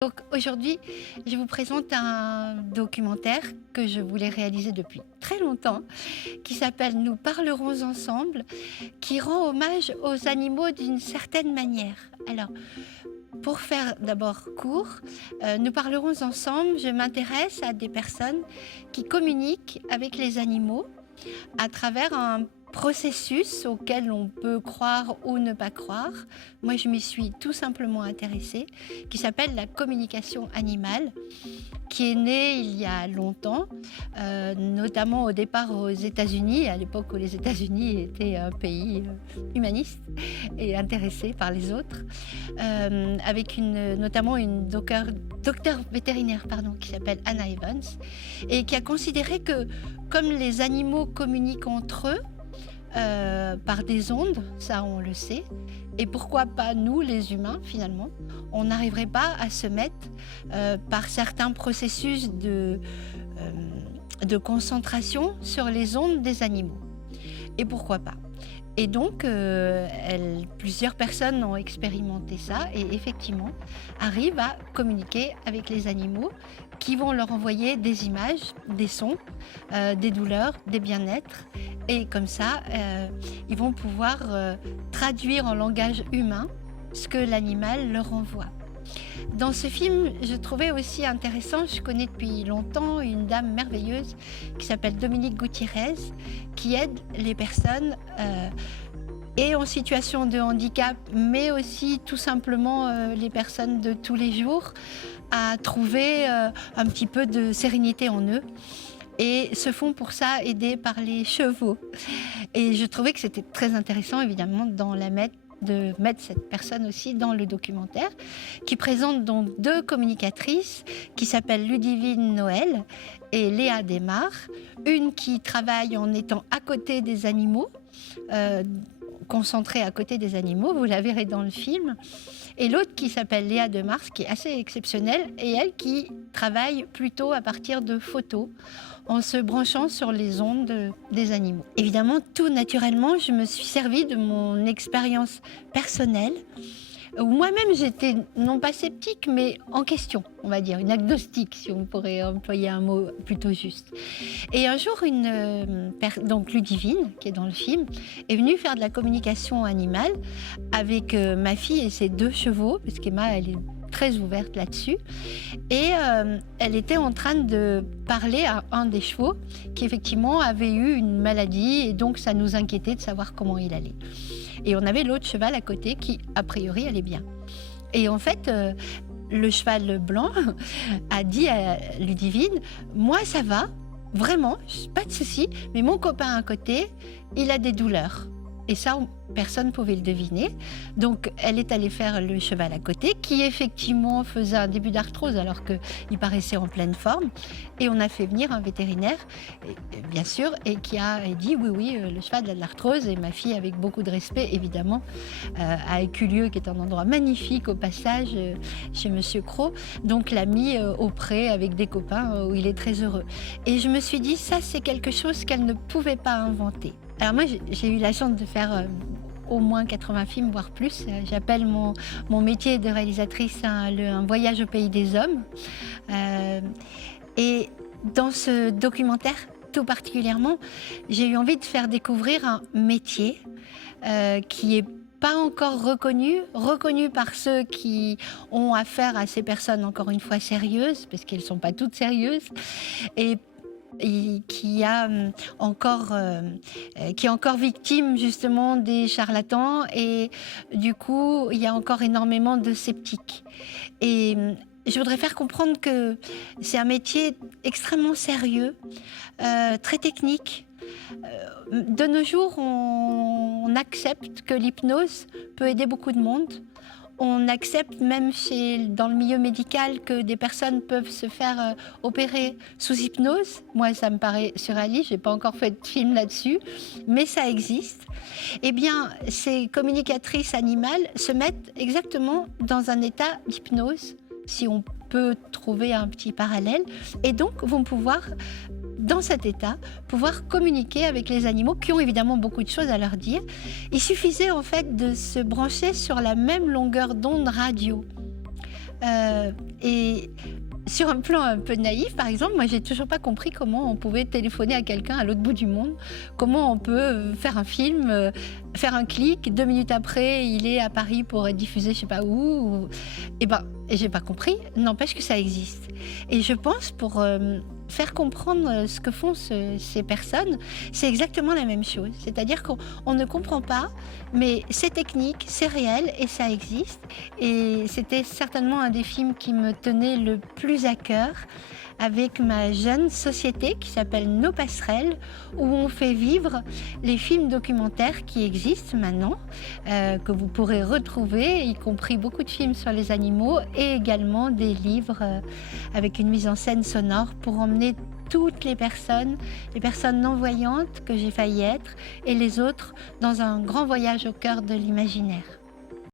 Donc aujourd'hui, je vous présente un documentaire que je voulais réaliser depuis très longtemps, qui s'appelle Nous parlerons ensemble, qui rend hommage aux animaux d'une certaine manière. Alors, pour faire d'abord court, Nous parlerons ensemble, je m'intéresse à des personnes qui communiquent avec les animaux à travers un processus auquel on peut croire ou ne pas croire. Moi, je m'y suis tout simplement intéressée, qui s'appelle la communication animale, qui est née il y a longtemps, notamment au départ aux États-Unis, à l'époque où les États-Unis étaient un pays humaniste et intéressé par les autres, avec notamment une docteur vétérinaire qui s'appelle Anna Evans, et qui a considéré que comme les animaux communiquent entre eux, par des ondes, ça on le sait, et pourquoi pas nous les humains finalement, on n'arriverait pas à se mettre par certains processus de concentration sur les ondes des animaux. Et pourquoi pas? Et donc, plusieurs personnes ont expérimenté ça et effectivement arrivent à communiquer avec les animaux qui vont leur envoyer des images, des sons, des douleurs, des bien-être. Et comme ça, ils vont pouvoir traduire en langage humain ce que l'animal leur envoie. Dans ce film, je trouvais aussi intéressant, je connais depuis longtemps une dame merveilleuse qui s'appelle Dominique Gutiérrez, qui aide les personnes et en situation de handicap, mais aussi tout simplement les personnes de tous les jours, à trouver un petit peu de sérénité en eux. Et se font pour ça aider par les chevaux. Et je trouvais que c'était très intéressant, évidemment, de mettre cette personne aussi dans le documentaire, qui présente donc deux communicatrices qui s'appellent Ludivine Noël et Léa Desmar, une qui travaille en étant à côté des animaux, concentrée à côté des animaux, vous la verrez dans le film, et l'autre qui s'appelle Léa Desmar, qui est assez exceptionnelle, et elle qui travaille plutôt à partir de photos, en se branchant sur les ondes des animaux. Évidemment, tout naturellement, je me suis servi de mon expérience personnelle, où moi-même j'étais non pas sceptique, mais en question, on va dire, une agnostique, si on pourrait employer un mot plutôt juste. Et un jour, donc Ludivine, qui est dans le film, est venue faire de la communication animale avec ma fille et ses deux chevaux, parce qu'Emma, elle est très ouverte là-dessus. Et elle était en train de parler à un des chevaux qui effectivement avait eu une maladie, et donc ça nous inquiétait de savoir comment il allait. Et on avait l'autre cheval à côté qui, a priori, allait bien. Et en fait, le cheval blanc a dit à Ludivine, moi ça va, vraiment, pas de souci, mais mon copain à côté, il a des douleurs. Et ça, personne ne pouvait le deviner. Donc, elle est allée faire le cheval à côté, qui effectivement faisait un début d'arthrose alors qu'il paraissait en pleine forme. Et on a fait venir un vétérinaire, bien sûr, et qui a dit oui, le cheval a de l'arthrose. Et ma fille, avec beaucoup de respect, évidemment, à Éculieu, qui est un endroit magnifique au passage, chez Monsieur Cros, donc l'a mis au pré avec des copains où il est très heureux. Et je me suis dit, ça, c'est quelque chose qu'elle ne pouvait pas inventer. Alors moi, j'ai eu la chance de faire au moins 80 films, voire plus. J'appelle mon métier de réalisatrice un voyage au pays des hommes. Et dans ce documentaire, tout particulièrement, j'ai eu envie de faire découvrir un métier qui est pas encore reconnu par ceux qui ont affaire à ces personnes, encore une fois, sérieuses, parce qu'elles ne sont pas toutes sérieuses, et qui est encore victime justement des charlatans, et du coup il y a encore énormément de sceptiques. Et je voudrais faire comprendre que c'est un métier extrêmement sérieux, très technique. De nos jours, on accepte que l'hypnose peut aider beaucoup de monde. On accepte même dans le milieu médical que des personnes peuvent se faire opérer sous hypnose. Moi, ça me paraît surréaliste, je n'ai pas encore fait de film là-dessus, mais ça existe. Eh bien, ces communicatrices animales se mettent exactement dans un état d'hypnose, si on peut trouver un petit parallèle, et donc vont pouvoir, dans cet état, pouvoir communiquer avec les animaux qui ont évidemment beaucoup de choses à leur dire. Il suffisait en fait de se brancher sur la même longueur d'onde radio. Et sur un plan un peu naïf, par exemple, moi j'ai toujours pas compris comment on pouvait téléphoner à quelqu'un à l'autre bout du monde, comment on peut faire un film, faire un clic, 2 minutes après il est à Paris pour être diffusé je sais pas où. Et ben, et j'ai pas compris, n'empêche que ça existe. Et je pense pour faire comprendre ce que font ces personnes, c'est exactement la même chose. C'est-à-dire qu'on ne comprend pas, mais c'est technique, c'est réel et ça existe. Et c'était certainement un des films qui me tenait le plus à cœur avec ma jeune société qui s'appelle Nos Passerelles, où on fait vivre les films documentaires qui existent maintenant, que vous pourrez retrouver, y compris beaucoup de films sur les animaux et également des livres avec une mise en scène sonore pour emmener toutes les personnes non-voyantes que j'ai failli être et les autres dans un grand voyage au cœur de l'imaginaire.